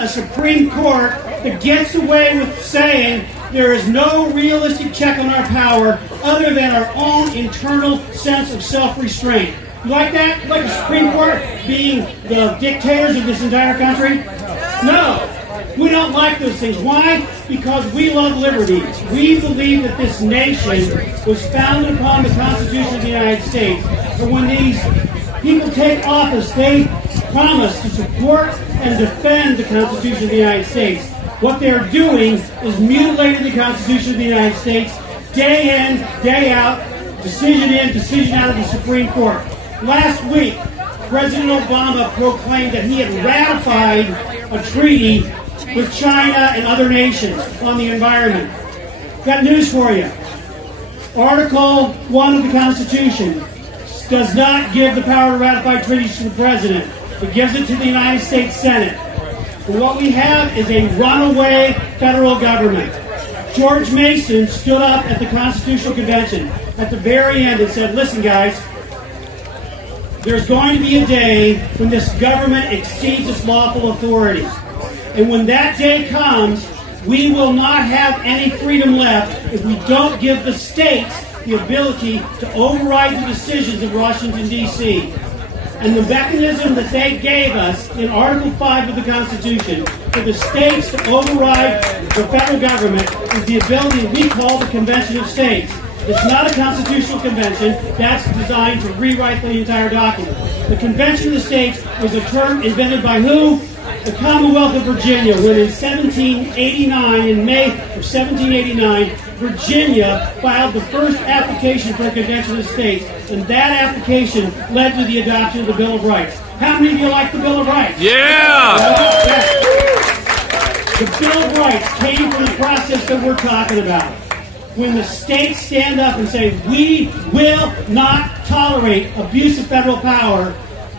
want a Supreme Court that gets away with saying there is no realistic check on our power other than our own internal sense of self-restraint. You like that? You like the Supreme Court being the dictators of this entire country? No. We don't like those things. Why? Because we love liberty. We believe that this nation was founded upon the Constitution of the United States. And when these people take office, they promise to support and defend the Constitution of the United States. What they're doing is mutilating the Constitution of the United States day in, day out, decision in, decision out of the Supreme Court. Last week, President Obama proclaimed that he had ratified a treaty with China and other nations on the environment. Got news for you. Article 1 of the Constitution does not give the power to ratify treaties to the President. It gives it to the United States Senate. And what we have is a runaway federal government. George Mason stood up at the Constitutional Convention at the very end and said, listen guys, there's going to be a day when this government exceeds its lawful authority. And when that day comes, we will not have any freedom left if we don't give the states the ability to override the decisions of Washington, D.C. And the mechanism that they gave us in Article 5 of the Constitution for the states to override the federal government is the ability we call the Convention of States. It's not a constitutional convention. That's designed to rewrite the entire document. The Convention of the States was a term invented by who? The Commonwealth of Virginia, when in 1789, in May of 1789, Virginia filed the first application for a Convention of the States, and that application led to the adoption of the Bill of Rights. How many of you like the Bill of Rights? Yeah! The Bill of Rights came from the process that we're talking about. When the states stand up and say, we will not tolerate abuse of federal power,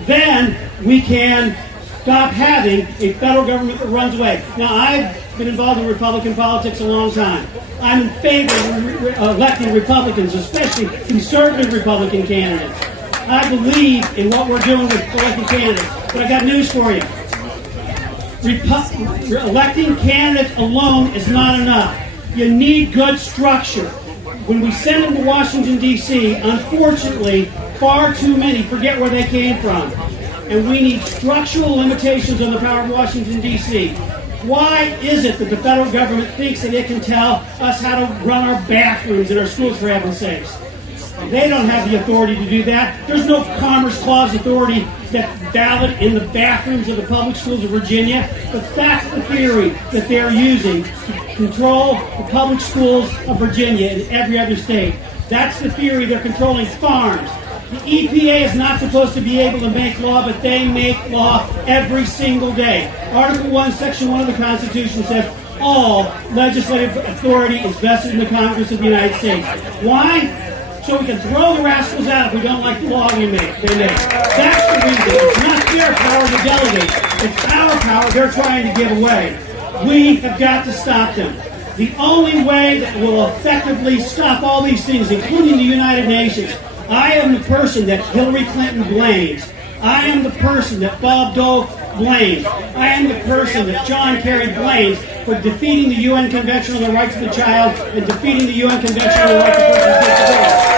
then we can stop having a federal government that runs away. Now, I've been involved in Republican politics a long time. I'm in favor of electing Republicans, especially conservative Republican candidates. I believe in what we're doing with electing candidates. But I got news for you. Electing candidates alone is not enough. You need good structure. When we send them to Washington, D.C., unfortunately, far too many forget where they came from. And we need structural limitations on the power of Washington, D.C. Why is it that the federal government thinks that it can tell us how to run our bathrooms in our schools, for heaven's sakes? They don't have the authority to do that. There's no Commerce Clause authority that's valid in the bathrooms of the public schools of Virginia. But that's the theory that they're using to control the public schools of Virginia and every other state. That's the theory. They're controlling farms. The EPA is not supposed to be able to make law, but they make law every single day. Article 1, Section 1 of the Constitution says all legislative authority is vested in the Congress of the United States. Why? So we can throw the rascals out if we don't like the law they make. That's the reason. It's not their power to delegate. It's our power they're trying to give away. We have got to stop them. The only way that will effectively stop all these things, including the United Nations, I am the person that Hillary Clinton blames. I am the person that Bob Dole blames. I am the person that John Kerry blames for defeating the UN Convention on the Rights of the Child and defeating the UN Convention on the Rights of Persons with Disabilities.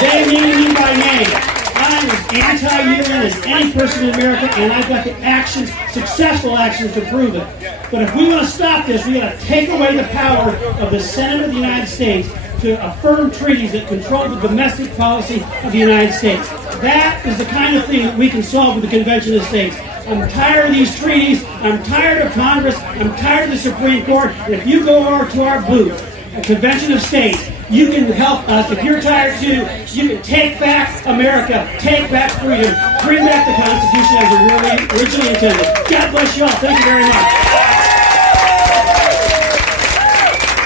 They mean me by name. I'm as anti-UN as any person in America, and I've got the actions, successful actions to prove it. But if we want to stop this, we've got to take away the power of the Senate of the United States to affirm treaties that control the domestic policy of the United States. That is the kind of thing that we can solve with the Convention of the States. I'm tired of these treaties. I'm tired of Congress. I'm tired of the Supreme Court. And if you go over to our booth, a Convention of States, you can help us. If you're tired too, you can take back America, take back freedom, bring back the Constitution as it really originally intended. God bless you all. Thank you very much.